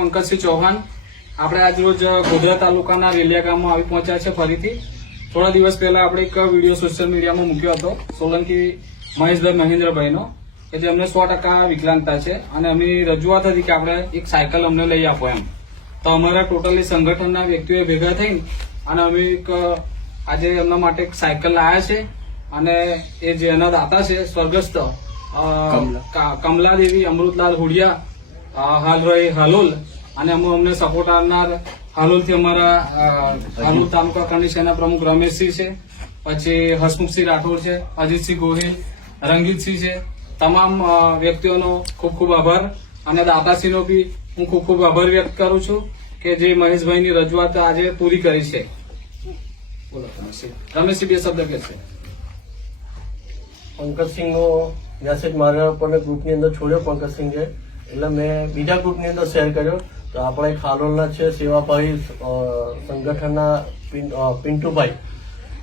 પંકજસિંહ ચૌહાણ આપણે આજ રોજ ગોધરા તાલુકાના રેલિયા ગામમાં આવી પહોંચ્યા છે ફરીથી. થોડા દિવસ પહેલા આપણે એક વિડીયો સોશિયલ મીડિયામાં મૂક્યો હતો સોલંકી મહેશભાઈ મહેન્દ્રભાઈનો કે જેમને 100% વિકલાંગતા છે અને અમની રજૂઆત હતી કે આપણે એક સાયકલ અમને લઈ આપો એમ. તો અમારા ટોટલી સંગઠનના વ્યક્તિઓએ ભેગા થઈને અને અમે એક આજે એમના માટે એક સાયકલ લાયા છે અને એ જે એના દાતા છે સ્વર્ગસ્થ કમલાદેવી અમૃતલાલ હુડિયા હાલોલ અને અમને સપોર્ટ આપનાર હાલોલ થી અમારા હાલોલ તાલુકા કરણી સેના પ્રમુખ રમેશસિંહ છે, પછી હસમુખસિંહ રાઠોડ છે, અજીતસિંહ ગોહિલ, રંગીતસિંહ છે. તમામ વ્યક્તિઓનો ખૂબ ખૂબ આભાર અને દાતાશ્રીનો બી હું ખૂબ ખૂબ આભાર વ્યક્ત કરું છું કે જે મહેશભાઈની રજૂઆત આજે પૂરી કરી છે. બોલો રમેશસિંહ બે શબ્દ કહેશે. પંકજસિંહનો મેસેજ મારા પર ગ્રુપની અંદર છોડ્યો પંકજસિંહ છે એટલે મેં બીજા ગ્રુપની અંદર શેર કર્યો. તો આપણે ખાલોલના છે સેવાભાઈ સંગઠનના પિન્ટુભાઈ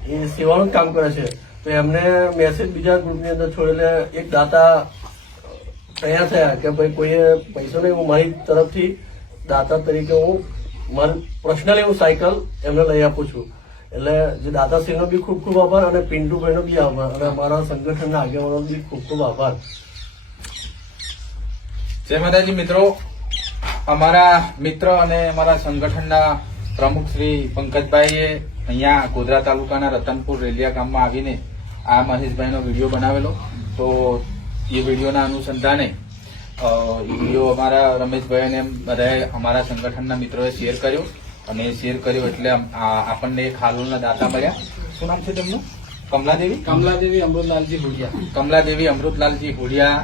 એ સેવાનું કામ કરે છે. તો એમને મેસેજ બીજા ગ્રુપની અંદર છોડેલે એક દાતા તૈયાર થયા કે ભાઈ કોઈએ પૈસો નહીં, હું મારી તરફથી દાતા તરીકે હું મારું પર્સનલી હું સાયકલ એમને લઈ આપું છું. એટલે જે દાતાશ્રીનો બી ખૂબ ખૂબ આભાર અને પિન્ટુભાઈનો બી આભાર અને અમારા સંગઠનના આગેવાનો બી ખૂબ ખૂબ આભાર. જય માતાજી મિત્રો. અમારા મિત્ર અને અમારા સંગઠનના પ્રમુખ શ્રી પંકજભાઈએ અહીંયા ગોધરા તાલુકાના રતનપુર રેલિયા ગામમાં આવીને આ મહેશભાઈનો વિડીયો બનાવેલો. તો એ વિડીયોના અનુસંધાને એ વિડીયો અમારા રમેશભાઈ અને બધાએ અમારા સંગઠનના મિત્રોએ શેર કર્યો અને શેર કર્યો એટલે આપણને એક હાલોલના દાતા મળ્યા. શું નામ છે તેમનું? કમલાદેવી અમૃતલાલજી હુડિયા. કમલાદેવી અમૃતલાલજી હુડિયા.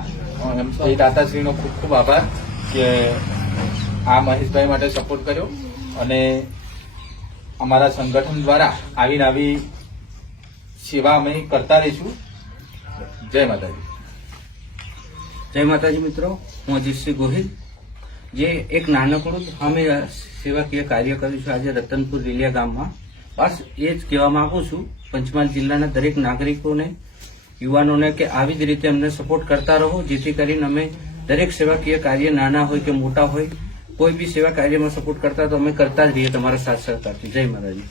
એ દાતાશ્રીનો ખૂબ ખૂબ આભાર કે આ મહેશભાઈ માટે સપોર્ટ કર્યો અને અમારા સંગઠન દ્વારા આવીને આવી સેવા અમે કરતા રહીશું. જય માતાજી. જય માતાજી મિત્રો, હું અજીતસિંહ ગોહિલ જે એક નાનકડું અમે સેવાકીય કાર્ય કર્યું છે આજે રતનપુર રેલિયા ગામમાં. બસ એ જ કહેવા માંગુ છું પંચમહાલ જિલ્લાના દરેક નાગરિકોને, યુવાનોને કે આવી જ રીતે અમને સપોર્ટ કરતા રહો જેથી કરીને અમે દરેક સેવાકીય કાર્ય નાના હોય કે મોટા હોય કોઈ બી સેવા કાર્યમાં સપોર્ટ કરતા તો અમે કરતા જ રહીએ તમારા સાથ સહકારથી. જય માતાજી.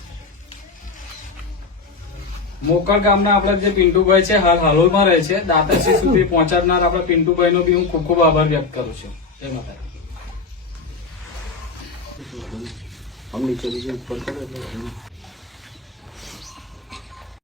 મોકળ ગામના આપણા જે પિન્ટુભાઈ છે હાલ હાલોલમાં રહે છે, દાતાશ્રી સુધી પહોંચાડનાર આપણા પિન્ટુભાઈનો બી હું ખૂબ ખૂબ આભાર વ્યક્ત કરું છું. જય માતાજી.